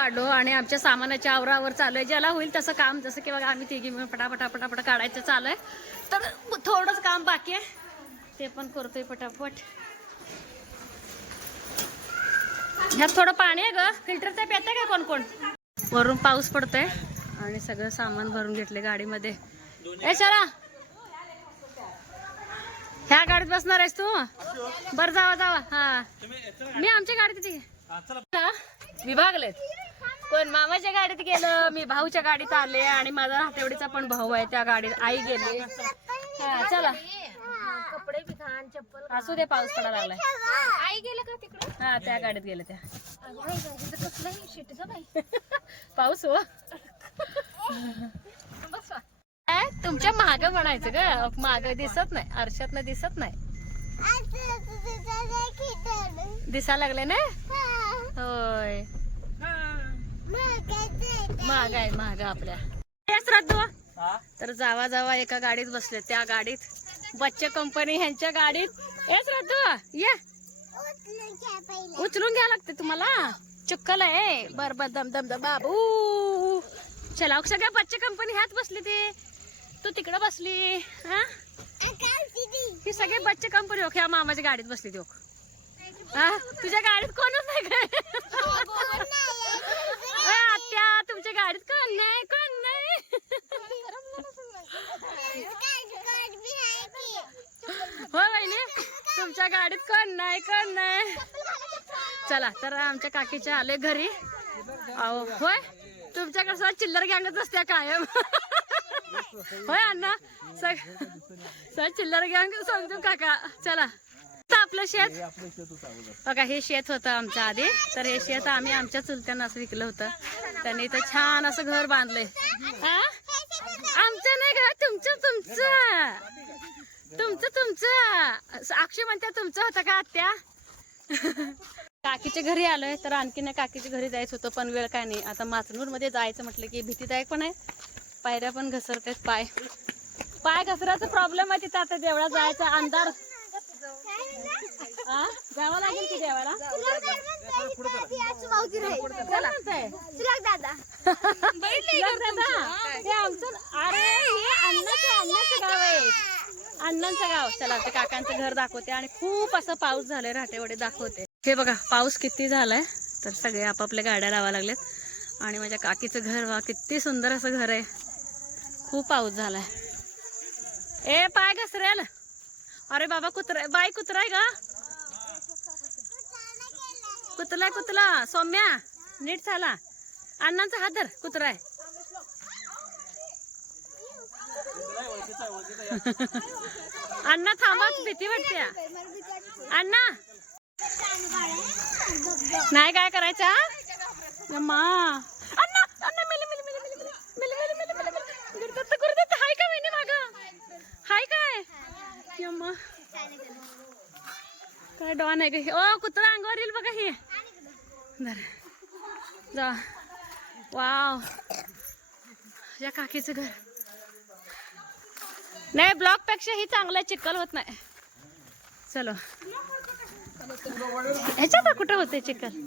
काढलो आणि आमच्या सामानाच्या आवरावर चालू आहे ज्याला होईल तसं काम जसं की बघा आम्ही तिघी मिळून पटापटा पटापट काढायचं चालू आहे तर थोडंच काम बाकी आहे. ते पण करतोय पटापट. ह्यात थोडं पाणी आहे ग. फिल्टरचं पेते का कोण कोण वरून पाऊस पडतोय आणि सगळं सामान भरून घेतले गाडीमध्ये. ए चला ह्या गाडीत बसणार आहेस तू? बर जावा जावा. हा. मी आमच्या गाडीत विभागलेत. कोण मामाच्या गाडीत गेलं मी भाऊच्या गाडीत आले आणि माझा हातेवडीचा पण भाऊ आहे त्या गाडीत आई गेले. हा चला. कपडे बी घाण चप्पल असू दे पाऊस पडायला लागलाय. आई गेलं का तिकडे? हा त्या गाडीत गेले त्या. कसलं शिटचं बाई? पाऊस हो. काय? तुमच्या माग म्हणायचं ग. माग दिसत नाही आरशात दिसत नाही. दिसायला लागले ना? होय. महाग आहे महाग आपल्या. श्रद्धू. तर जावा जावा एका गाडीत बसले त्या गाडीत बच्चे कंपनी ह्यांच्या गाडीत. ए श्रद्धू ये. उचलून घ्या लागते तुम्हाला. चुक्कल आहे. बर बर दम दम दम. बाबू. चला सगळ्या बच्चे कंपनी ह्यात बसली ती? तू तिकडे बसली. हा? ही सगळे बच्चे कंपनी ओके मामाच्या गाडीत बसली ती ओक. हा? तुझ्या गाडीत कोणच नाही काय? आत्या तुमच्या गाडीत कोण नाही कोण नाही? हो बहिणी तुमच्या गाडीत कोण नाही कोण नाही? चला तर आमच्या काकीच्या आले घरी. अहो होय? तुमच्याकडे सुद्धा चिल्लर गँगच असते कायम. होय अण्णा? सग सर चिल्लर गँग सांगतो काका चला. आपलं शेत? बघा हे शेत होतं आमच्या आधी. तर हे शेत आम्ही आमच्या चुलत्यांना असं विकलं होतं. त्यांनी इथं छान असं घर बांधलंय. हा? आमचं नाही घर तुमचं तुमचं. तुमचं तुमचं. अक्षय म्हणते तुमचं होतं का आत्या? काकीच्या घरी आलोय तर आणखीन काकीच्या घरी जायचं होतं पण वेळ काय नाही. आता माचनूरमध्ये जायचं म्हटलं की भीतीदायक पण आहे. पायऱ्या पण घसरतात पाय. पाय घसराचा प्रॉब्लेम आहे तिथं. आता देवळात जायचा अंधार हा? जावं लागेल की दादा. हे आमचं अरे हे अण्णाचं अण्णाचं गाव आहे. अण्णांचं गाव. चला ते काकांचं घर दाखवते आणि खूप असं पाऊस झालाय राटेवडे दाखवते. हे बघा पाऊस किती झालाय. तर सगळे आपापल्या गाड्या लावा लागलेत. आणि माझ्या काकीचं घर वा किती सुंदर असं घर आहे. खूप पाऊस झालाय. ए पाय घसरेल. अरे बाबा कुत्रा बाई कुत्रा आहे का? कुतला कुतला सौम्या नीट झाला अण्णांचा हात धर कुत्रा आहे. अण्णा थांबा भीती वाटते अण्णा. नाही काय करायचं मा काय अम्मा. काय डॉन आहे का ओ कुत्रा अंगावर येईल बघा हे. धर. जा. वाव. या काकीचं घर. नाही ब्लॉकपेक्षा ही चांगलं चिखल होत नाही. चलो. ह्याच्यात कुठं होते चिखल?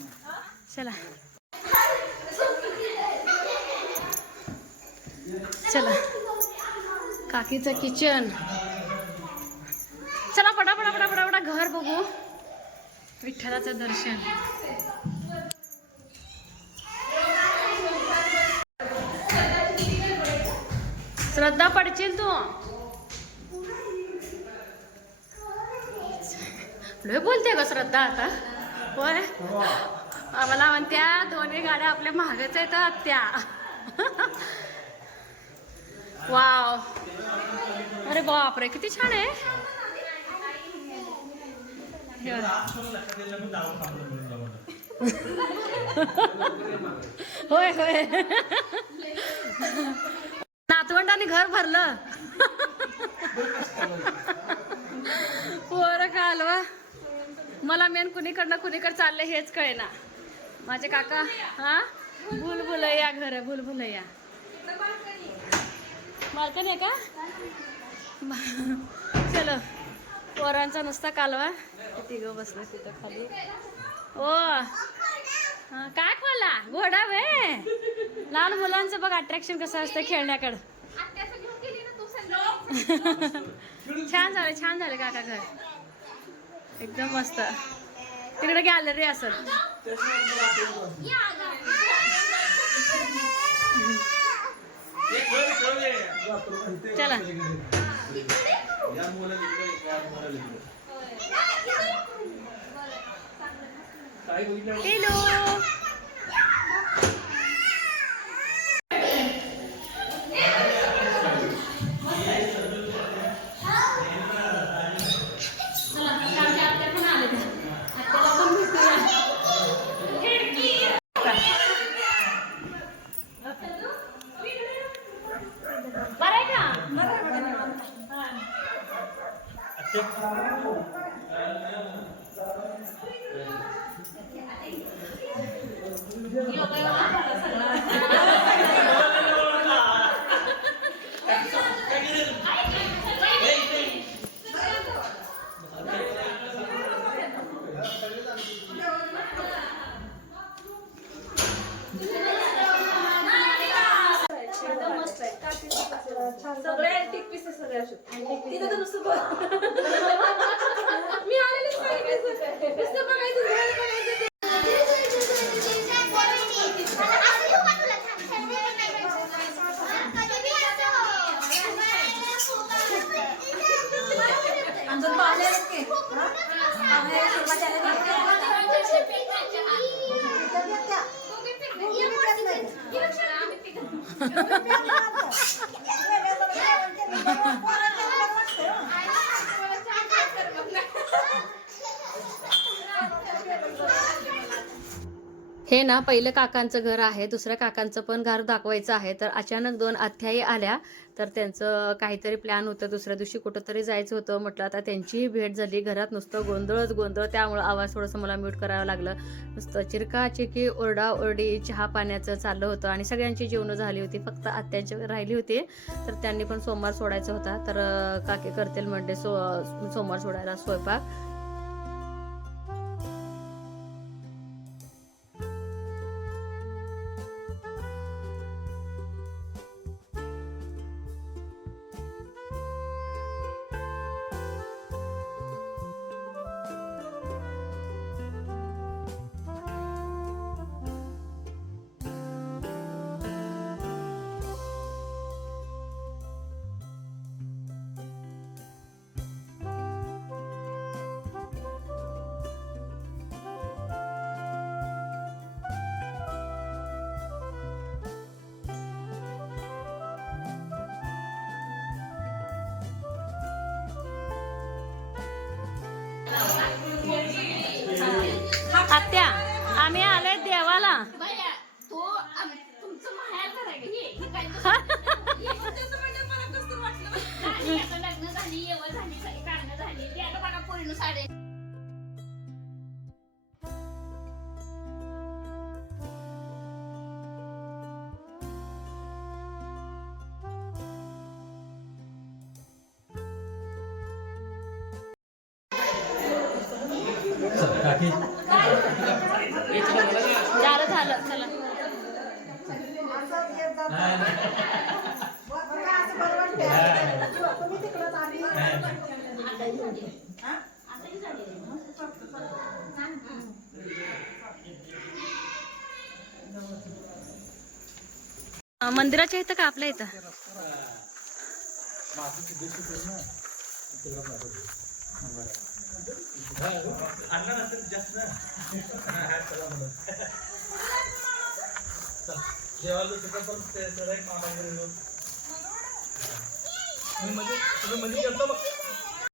चला. चला. काकीचं किचन चला पटा पटा पटा घर बघू. विठ्ठलाचं दर्शन. श्रद्धा पडशील तू. लय बोलते ग श्रद्धा आता. होय? मला म्हणत्या दोन्ही गाड्या आपल्या महागच आहेत त्या. वाव. अरे बापरे किती छान आहे. होय होय. नातवंडाने घर भरलं. पोरं कालवा मला मेन कुणीकडनं कुणीकडे चाललंय हेच कळेना. माझे काका हा? भुलभुलैया घर आहे भुलभुलैया बाल्कनी आहे का? चलो. पोरांचा नुसता कालवा. तिघं बसलं तिथं खाली. ओ. काय खोला घोडा वे. लहान मुलांचं बघ अट्रॅक्शन कसं असतं खेळण्याकडं. छान झालं छान झालं काका घर. एकदम मस्त. तिकडे गॅलरी असत चला. टिलू अँटिक पीसेस सगळे असे तिथं तर नुसतं बघ. मी आलेलीच नाही नुसतं बघायचं घर बघायचं. हे ना पहिलं काकांचं घर आहे दुसऱ्या काकांचं पण घर दाखवायचं आहे. तर अचानक दोन अध्यायी आल्या. तर त्यांचं काहीतरी प्लॅन होतं. दुसऱ्या दिवशी कुठंतरी जायचं होतं. म्हटलं आता त्यांचीही भेट झाली. घरात नुसतं गोंधळच गोंधळ. त्यामुळं आवाज थोडंसं मला म्यूट करावं लागलं. नुसतं चिरकाचिरकी ओरडा ओरडी चहा पाण्याचं चाललं होतं आणि सगळ्यांची जेवणं झाली होती. फक्त आत्यांची राहिली होती. तर त्यांनी पण सोमवार सोडायचा होता. तर काकी काके करतील म्हणते सो सोमवार सोडायला स्वयंपाक. आत्या आम्ही झालं झालं चला. मंदिराच्या इथं का आपल्या इथं?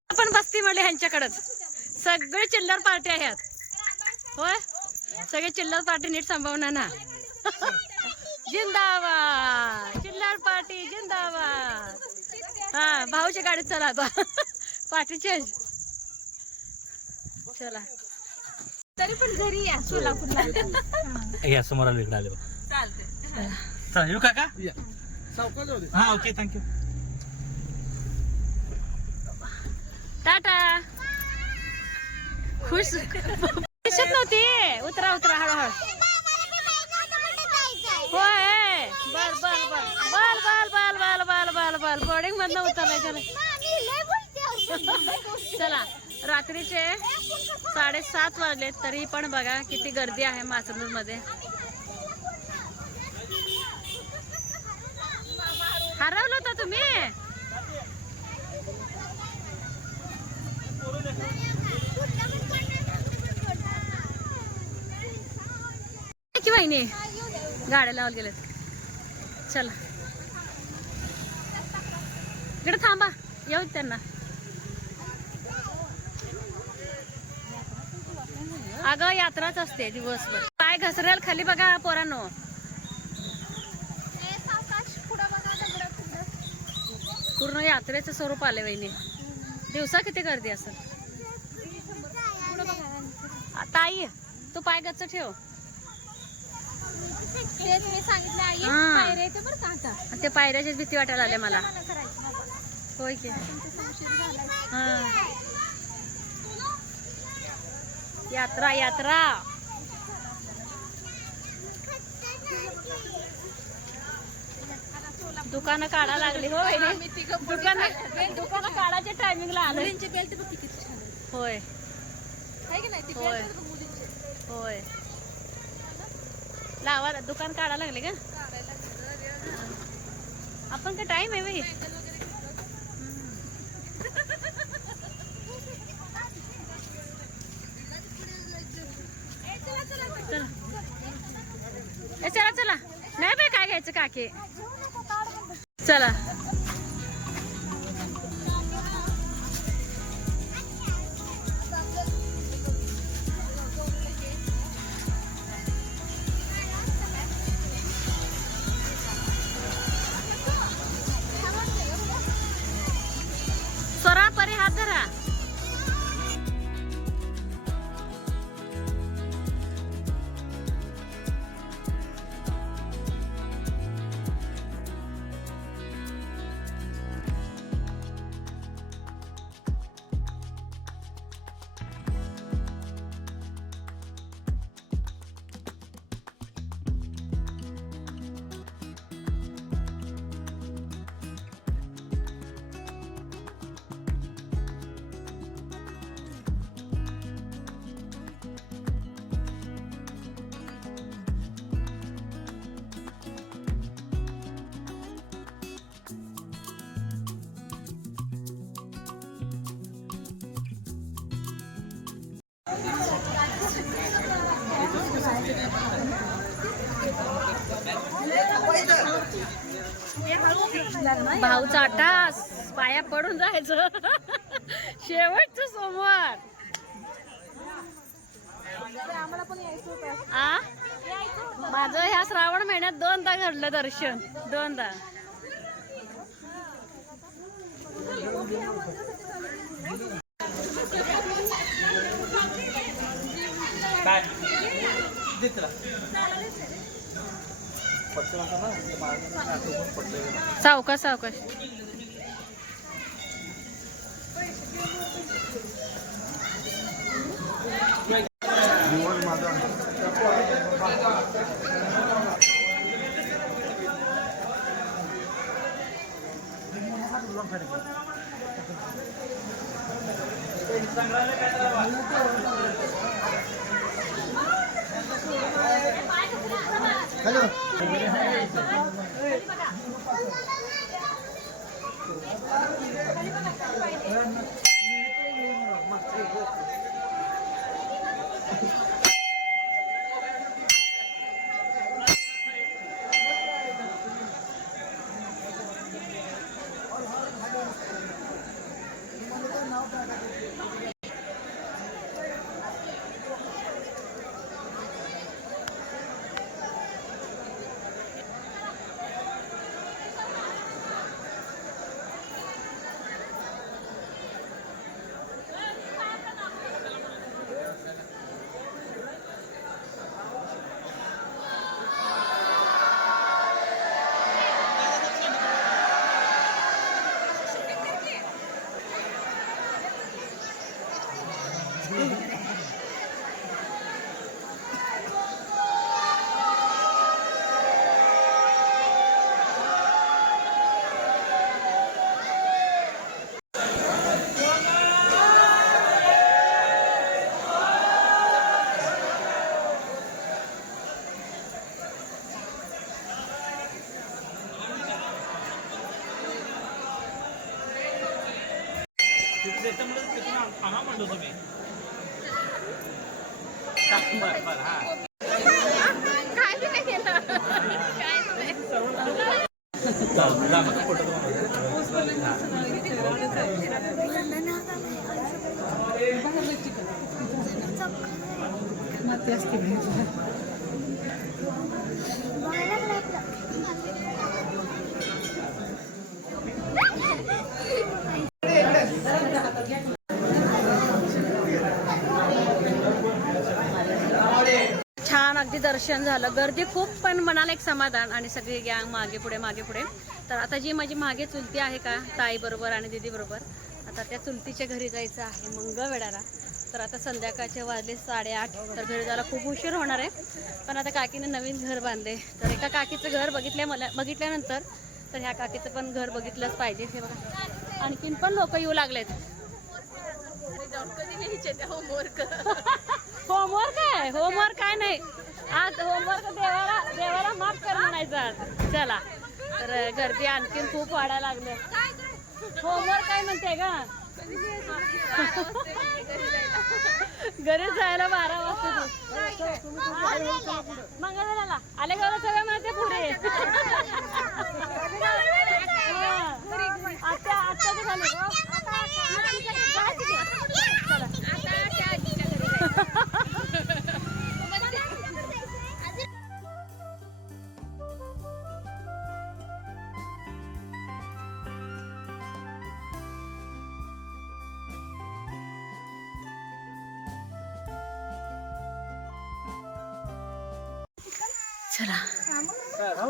आपण बसती म्हणले ह्यांच्याकडंच. सगळे चिल्लर पार्टी आहेत. होय? सगळे चिल्लर पार्टी नीट सांभावणार ना जिंदाबाद. चिल्लर पार्टी जिंदाबाद. हा भाऊच्या गाडीत चला आता. पार्टी चेंज चला. तरी पण घरी या सोलापूरला. या समोर आलो इकडे आले. चालते चला येऊ काका? हा ओके थँक्यू टाटा. खुश. दिसत नव्हती. उतरा उतरा हळूहळू. होय. बर बर बर. बाल बाल बाल बाल बाल बाल बाल बोर्डिंग मधनं उतरलाय चला चला. रात्रीचे साडेसात वाजले तरी पण बघा किती गर्दी आहे मासनूरमध्ये हरवलं होतं तुम्ही? की बहिणी गाड्या लावल गेलेत. चला. इकडे थांबा येऊ त्यांना. अगं यात्राच असते दिवसभर. पाय घसरेल खाली बघा पोरांनो. पूर्ण यात्रेचं स्वरूप आले वहिनी. दिवसा किती गर्दी असेल आ, ताई तू पाय गच्च ठेव. ते पायऱ्याचीच भीती वाटायला आले मला. होय की. हा. यात्रा यात्रा. दुकानं काढा लागली हो वहिनी. दुकानं दुकानं काढायच्या टायमिंगला आलं. होय. होय. होय. लावा दुकान काढा लागले का. आपण का टाइम आहे बाई Bangles वगैरे घेतलं. चला ए चला चला नाही बाई चला. भाऊचा टास पाया पडून जायचं. शेवटचं सोमवार. आ? माझं ह्या श्रावण महिन्यात दोनदा घडलं दर्शन. दोनदा. सावकाश सावकाश. संग्रहालय काय म्हणलो तुम्ही? बरं हा मग दर्शन झालं. गर्दी खूप पण मनाला एक समाधान आणि सगळी गँग मागे पुढे मागे पुढे. तर आता जी माझी मागे चुलती आहे का ताई बरोबर आणि दीदी बरोबर आता त्या चुलतीच्या घरी जायचं आहे मंगळवेढ्याला. तर आता संध्याकाळचे वाजले साडेआठ तर घरी जायला खूप उशीर होणार आहे. पण आता काकीने नवीन घर बांधले. तर एका काकीचं घर बघितल्या मला बघितल्यानंतर तर ह्या काकीचं पण घर बघितलंच पाहिजे. हे बघा. आणखीन पण लोक येऊ लागलेत. होमवर्क आहे होमवर्क काय नाही. आज होमवर्क देवाला देवाला माफ कर म्हणायचं आज चला तर गर्दी आणखीन खूप वाढायला लागले होमवर्क काय म्हणते का घरी जायला बारा वाजता मंगळवेळाला आले गावाला सगळ्या म्हणते पुढे आता आता झाले चला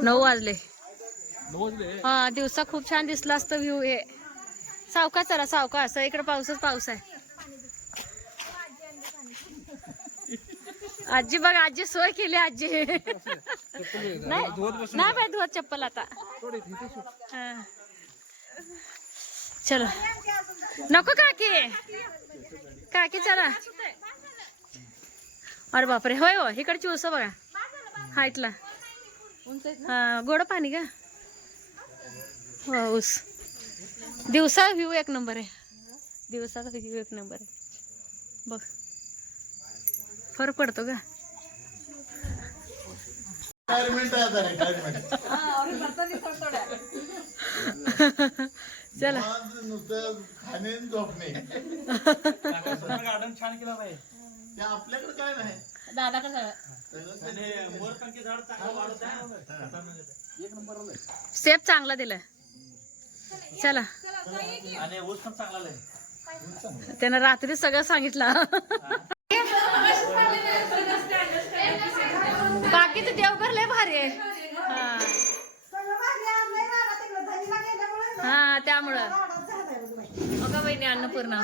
नऊ वाजले. हा दिवसा खूप छान दिसला असतं व्ह्यू हे. सावका चला सावका असं इकडे पाऊसच पाऊस आहे. आजी बघ आजी सोय केली आजी. नाही बाई धुवत चप्पल आता. चलो. नको काकी. काकी चला. अरे बापरे होय हो इकडची उस बघा. हाईटला. हा गोड पाणी का? हो ऊस. दिवसा व्ह्यू एक नंबर आहे. दिवसाचा व्ह्यू एक नंबर आहे. बघ. फरक पडतो का? चला. नुसतं खाणे आणि झोपणे. गार्डन छान केलं नाही ते आपल्याकडे काय नाही. दादा कसं चांगलं चांगला दिलाय. चला. आणि ऊस पण चांगला आहे त्यानं रात्री सगळं सांगितलं. बाकीचं देवघर लय भारी आहे. हा. त्यामुळं. बघा बहिणी अन्नपूर्णा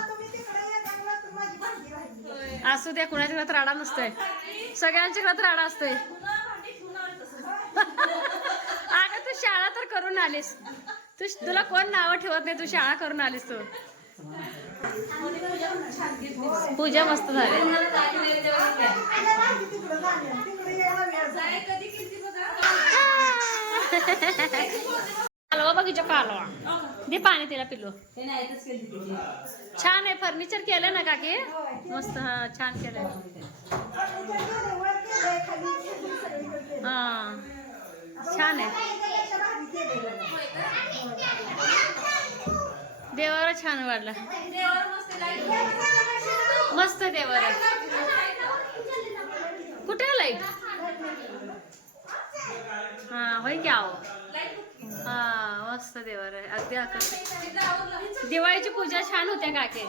असू द्या कुणाच्या घरात राडा नसतोय. सगळ्यांच्या घरात राडा असतोय. अगं तू शाळा तर करून आलीस. तू तुला कोण नावं ठेवत नाही? तू शाळा करून आलीस तू. पूजा मस्त झाली. कालवा बघितलं कालवा. दे पाणी तिला पिलो. छान आहे फर्निचर केलं ना काकी? मस्त हा छान केलंय. हा छान आहे. देवाला छान वाटलं. मस्त देवार कुठे लाइट? हा होय की आहो. हा मस्त देवर आहे. अगदी आकर्षक. दिवाळीची पूजा छान होते काके.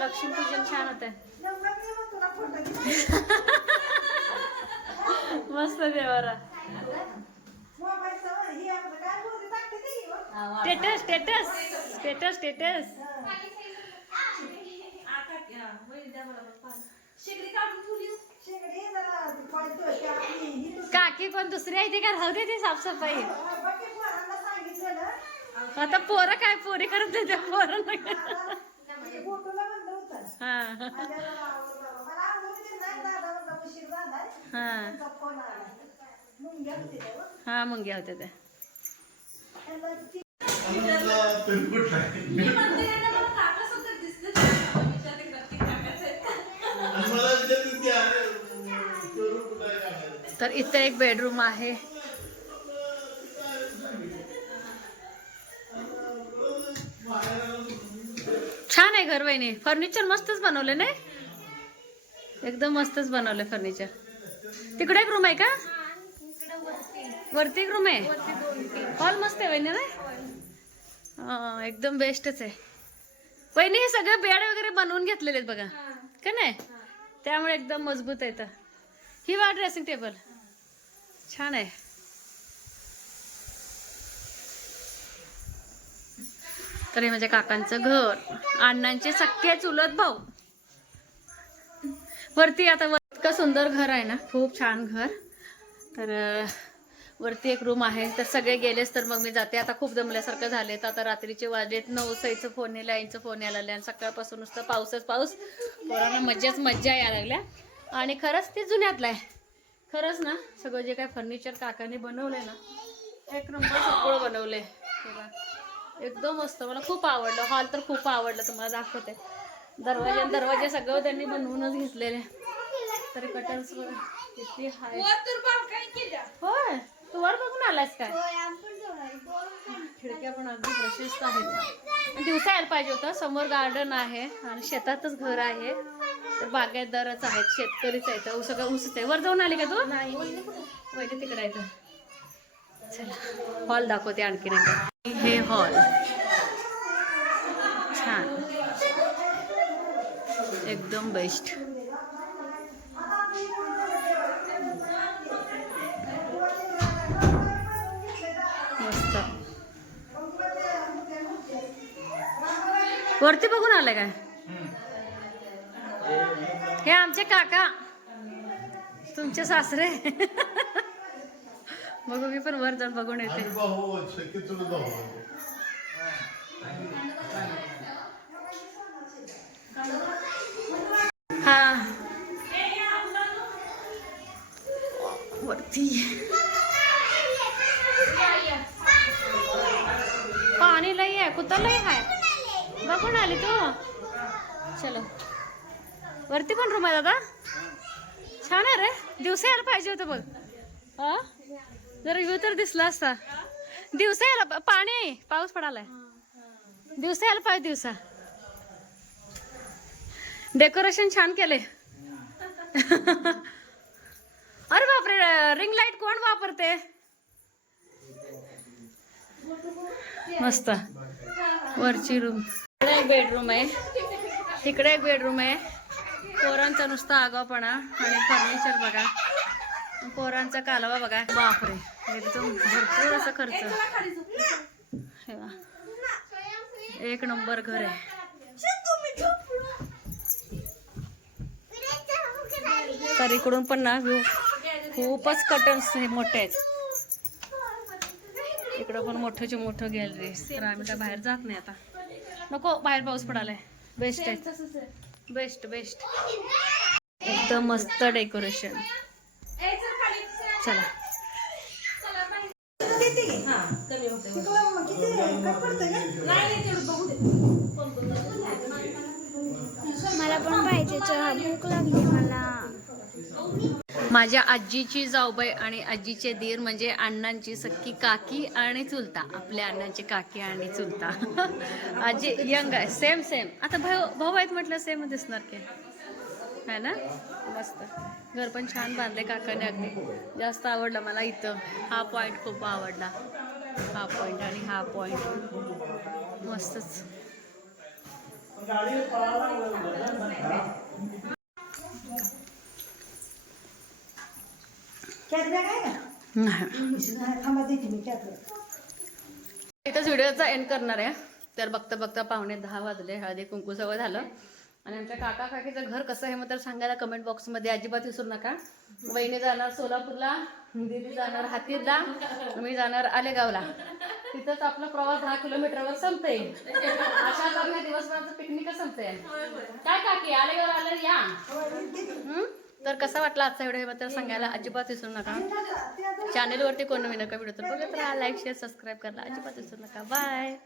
लक्ष्मी पूजन छान होते. मस्त देवारा स्टेटस स्टेटस. Status status. काकी कोण दुसरी आहे ती का राहू दे ती साफसफाई. आता पोरं काय पोरी करत नाही. त्या पोरं हा. हा. हा. मुंग्या होत्या त्या मला तर इथे एक बेडरूम आहे. छान आहे घर वहिनी. फर्निचर मस्तच बनवले नाही? एकदम मस्तच बनवले फर्निचर तिकडे एक रूम आहे का? वरती एक रूम आहे? हॉल मस्त आहे वहिनी ना एकदम बेस्टच आहे. वहिनी हे सगळे बेड वगैरे बनवून घेतलेले आहेत बघा. का नाही? त्यामुळे एकदम मजबूत आहे इथं. ही वा ड्रेसिंग टेबल छान आहे. तर हे माझ्या काकांचं घर. अण्णांचे सख्खे चुलत भाऊ. वरती आता इतकं सुंदर घर आहे ना. खूप छान घर. तर वरती एक रूम आहे. तर सगळे गेलेच तर मग मी जाते. आता खूप दमल्यासारखं झाले तर आता रात्रीचे वाजलेत नऊ सईचं फोन येईल आईचं फोन यायला लागले आणि सकाळपासून नुसतं पाऊसच पाऊस. पोरांना मज्जाच मज्जा यायला लागल्या. आणि खरंच ते जुन्यातलं आहे. खरंच ना सगळं जे काय फर्निचर काकाने बनवलंय ना एक नंबर सगळं बनवलंय. बघा. एकदम मस्त मला खूप आवडलं. हॉल तर खूप आवडलं तुम्हाला दाखवते. दरवाजे दरवाजे सगळं त्यांनी बनवूनच घेतलेले. तरी कटर्स किती हाय होय तू वर बघून आलास काय? खिडक्या पण अगदी प्रशस्त आहेत. दिवसा यायला पाहिजे होतं. समोर गार्डन आहे आणि शेतातच घर आहे. तर बागायतदारच आहेत शेतकरीच आहेत. ऊस सगळं ऊसच आहे. वर जाऊन आली का तू? नाही. तिकडे आहे. चला हॉल दाखवते आणखीन एकदा हे हॉल छान. एकदम बेस्ट मस्त वरती बघून आलं काय? हे आमचे काका. तुमचे सासरे. बघू मी पण वर जाऊन बघून येते. हा. वरती. पाणी लई आहे कुठं लई आहे? बघून आली तू? चलो. वरती पण रूम आहे दादा. छान आहे रे. दिवसा यायला पाहिजे होतं बघ. हा? जरा व्ह्यू तर दिसला असता. दिवसा यायला पाणी आहे. पाऊस पडालाय. दिवसा यायला पाहिजे दिवसा. डेकोरेशन छान केले अरे बापरे रिंग लाइट कोण वापरते? मस्त. वरची रूम इकडे एक बेडरूम आहे. तिकडे एक बेडरूम आहे. पोरांचा नुसता आगावपणा आणि फर्निचर बघा. पोरांचा कालवा बघा. बापरे एकदम भरपूर असा खर्च. हे एक नंबर घर आहे. तर इकडून पण ना व्ह्यू खूपच हे मोठे आहेत. इकडं पण मोठंचे मोठं गॅलरी तर आम्ही तर बाहेर जात नाही आता. नको बाहेर पाऊस पडालाय. बेस्ट आहे. बेस्ट बेस्ट एकदम मस्त डेकोरेशन चला. मला पण पाहिजे चहा. भूक लागली मला. माझ्या आजीची जाऊबाई आणि आजीचे दीर म्हणजे अण्णांची सख्खी काकी आणि चुलता. आपल्या अण्णांची काकी आणि चुलता. आजी यंग आहे. सेम सेम आता भाऊ भाऊ आहेत म्हटलं सेम दिसणार की. है ना? मस्त. घर पण छान बांधले काकाने अगदी. जास्त आवडलं मला इथं. हा पॉईंट खूप आवडला. हा पॉईंट आणि हा पॉईंट मस्तच. इथंच व्हिडिओचा एंड करणार आहे. तर बघता बघता पावणे दहा वाजले हळदी कुंकू सगळं झालं. आणि आमच्या काका काकीचं घर कसं आहे मग तर सांगायला कमेंट बॉक्समध्ये अजिबात विसरू नका. वहिनी जाणार सोलापूरला दीदी जाणार हातीरला मी जाणार आलेगावला. तिथंच आपला प्रवास दहा किलोमीटरवर संपते अशा दरम्यान दिवसभराचं पिकनिक संपते काय काकी आलेगावला आलं या. हं? तर कसा वाटला आजचा व्हिडिओ मात्र सांगायला अजिबात विसरू नका. चॅनेलवरती कोण नवीन नका व्हिडिओ तर बघत राहा लाईक शेअर सबस्क्राईब करा अजिबात विसरू नका. बाय